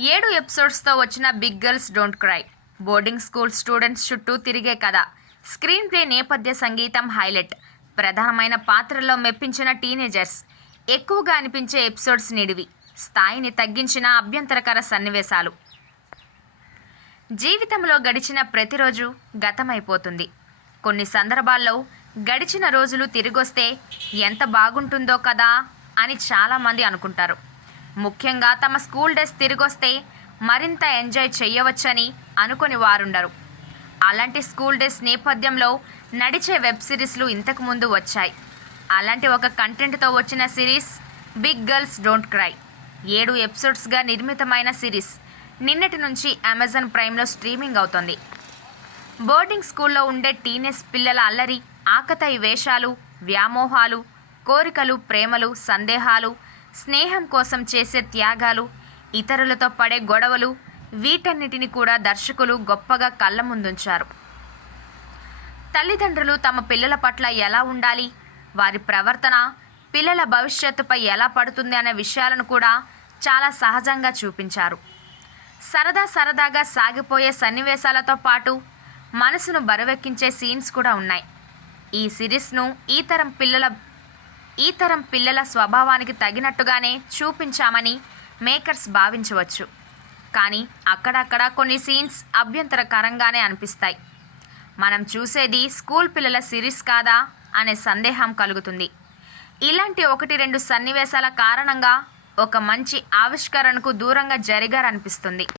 ఏడు ఎపిసోడ్స్తో వచ్చిన big girls don't cry. Boarding school students చుట్టూ తిరిగే కథ. స్క్రీన్ ప్లే నేపథ్య సంగీతం హైలైట్. ప్రధానమైన పాత్రల్లో మెప్పించిన టీనేజర్స్. ఎక్కువగా అనిపించే ఎపిసోడ్స్ నిడివి. స్థాయిని తగ్గించిన అభ్యంతరకర సన్నివేశాలు. జీవితంలో గడిచిన ప్రతిరోజు గతమైపోతుంది. కొన్ని సందర్భాల్లో గడిచిన రోజులు తిరిగొస్తే ఎంత బాగుంటుందో కదా అని చాలామంది అనుకుంటారు. ముఖ్యంగా తమ స్కూల్ డేస్ తిరిగొస్తే మరింత ఎంజాయ్ చేయవచ్చని అనుకొని వారుండరు. అలాంటి స్కూల్ డేస్ నేపథ్యంలో నడిచే వెబ్ సిరీస్లు ఇంతకు ముందు వచ్చాయి. అలాంటి ఒక కంటెంట్తో వచ్చిన series Big Girls Don't Cry. ఏడు ఎపిసోడ్స్గా నిర్మితమైన సిరీస్ నిన్నటి నుంచి అమెజాన్ ప్రైమ్లో స్ట్రీమింగ్ అవుతోంది. బోర్డింగ్ స్కూల్లో ఉండే టీనేజ్ పిల్లల అల్లరి ఆకతాయి వేషాలు వ్యామోహాలు కోరికలు ప్రేమలు సందేహాలు స్నేహం కోసం చేసే త్యాగాలు ఇతరులతో పడే గొడవలు వీటన్నిటిని కూడా దర్శకులు గొప్పగా కళ్ళ ముందుంచారు. తల్లిదండ్రులు తమ పిల్లల పట్ల ఎలా ఉండాలి? వారి ప్రవర్తన పిల్లల భవిష్యత్తుపై ఎలా పడుతుంది అనే విషయాలను కూడా చాలా సహజంగా చూపించారు. సరదా సరదాగా సాగిపోయే సన్నివేశాలతో పాటు మనసును బరువెక్కించే సీన్స్ కూడా ఉన్నాయి. ఈ సిరీస్ను ఈ తరం పిల్లల ఈ తరం పిల్లల స్వభావానికి తగినట్టుగానే చూపించామని మేకర్స్ భావించవచ్చు. కానీ అక్కడక్కడ కొన్ని సీన్స్ అభ్యంతరకరంగానే అనిపిస్తాయి. మనం చూసేది స్కూల్ పిల్లల సిరీస్ కాదా అనే సందేహం కలుగుతుంది. ఇలాంటి ఒకటి రెండు సన్నివేశాల కారణంగా ఒక మంచి ఆవిష్కరణకు దూరంగా జరిగారనిపిస్తుంది.